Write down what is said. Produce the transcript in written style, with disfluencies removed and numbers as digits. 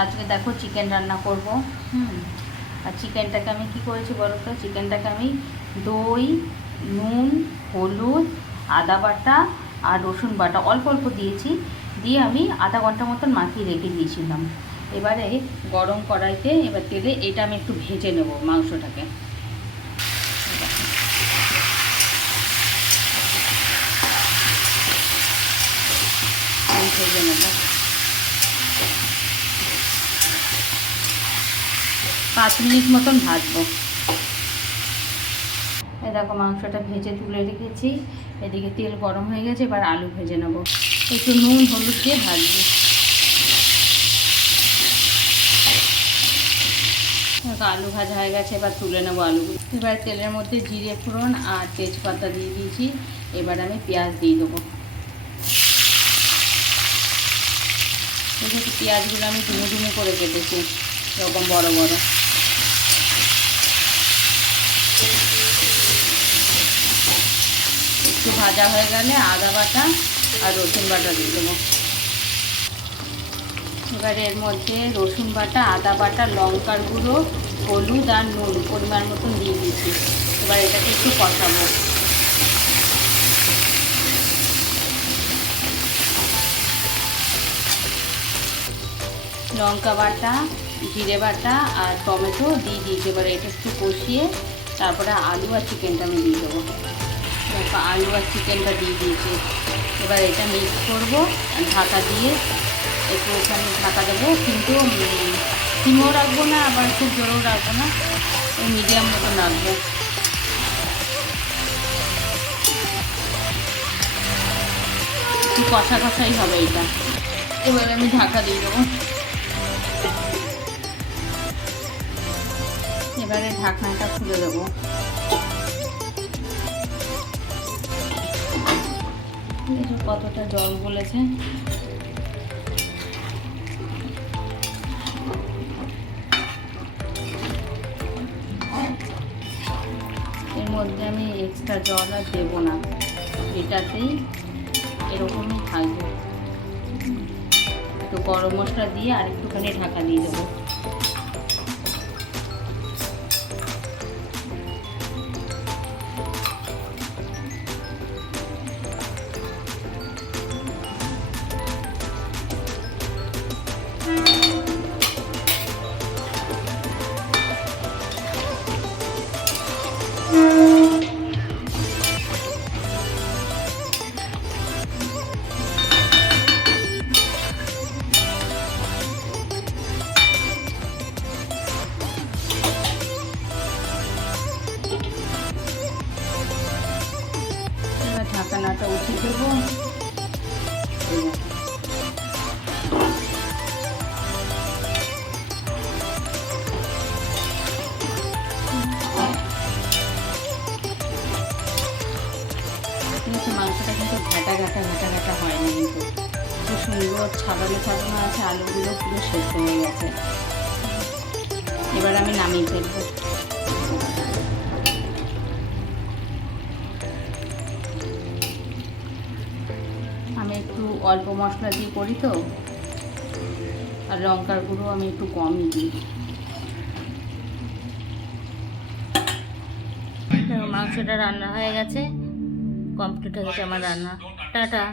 আজকে দেখো চিকেন রান্না করব। আর চিকেনটাকে আমি কি করেছি বলো তো, চিকেনটাকে আমি দই, নুন, হলুদ, আদা বাটা আর রসুন বাটা অল্প অল্প দিয়েছি, দিয়ে আমি আধা ঘন্টা মতন মাখিয়ে রেখে দিয়েছিলাম। এবারে গরম কড়াইতে এবার তেলে এটা আমি একটু ভেজে নেব মাংসটাকে। ভেজে নেব 5 মিনিট মতন ভাজবো। এই দেখো মাংসটা ভেজে তুলে রেখেছি, এদিকে তেল গরম হয়ে গেছে, এবার আলু ভেজে নেব। একটু নুন হলুদ দিয়ে ভাজবো। আলু ভাজা হয়ে গেছে, এবার তুলে নেবো আলুগুলো। এবার তেলের মধ্যে জিরে ফোড়ন আর তেজপাতা দিয়ে দিয়েছি, এবার আমি পেঁয়াজ দিয়ে দেবো। পেঁয়াজগুলো আমি ডুমো ডুমো করে কেটেছি, এরকম বড় বড়। একটু ভাজা হয়ে গেলে আদা বাটা আর রসুন বাটা দিয়ে দেবো। এবার এর মধ্যে রসুন বাটা, আদা বাটা, লঙ্কার গুঁড়ো, হলুদ আর নুন পরিমাণ মতন দিয়ে দিয়েছি। এবার এটাকে একটু কষাবো। লঙ্কা বাটা, জিরে বাটা আর টমেটো দিয়ে দিয়েছি। এবার এটা একটু কষিয়ে তারপরে আলু আর চিকেনটা আমি দিয়ে দেবো। আলু আর চিকেনটা দিয়ে দিয়েছি। এবার এটা মিক্স করবো ঢাকা দিয়ে, একটু ওখানে ঢাকা দেবো, কিন্তু সিমও রাখবো না আবার খুব জোরেও রাখবো না, ওই মিডিয়াম মতন রাখবো। একটু কষা কষাই হবে এটা। এবার আমি ঢাকা দিয়ে দেবো। এবারে ঢাকনাটা খুলে দেবো। কতটা জল বলেছে। এর মধ্যে আমি এক্সট্রা জল আর দেবো না, এটাতেই এরকমই থাকবে। একটু গরম মশলা দিয়ে আর একটুখানি ঢাকা দিয়ে দেবো। ঢাকনাটা উঠিয়ে দেবো। মাংসটা কিন্তু ঘাটা ঘাটা ঘাটা ঘাটা হয়নি, কিন্তু খুব সুন্দর ছাড়ানো ছাড়ানো আছে, আলুগুলো পুরো সেদ্ধ হয়ে গেছে। এবার আমি নামিয়ে ফেলবো। আমি একটু অল্প মশলা দিয়ে করি তো, আর লঙ্কার গুঁড়ো আমি একটু কমই দিই। মাংসটা রান্না হয়ে গেছে, কমপ্লিট হয়ে গেছে আমার রান্না। টাটা।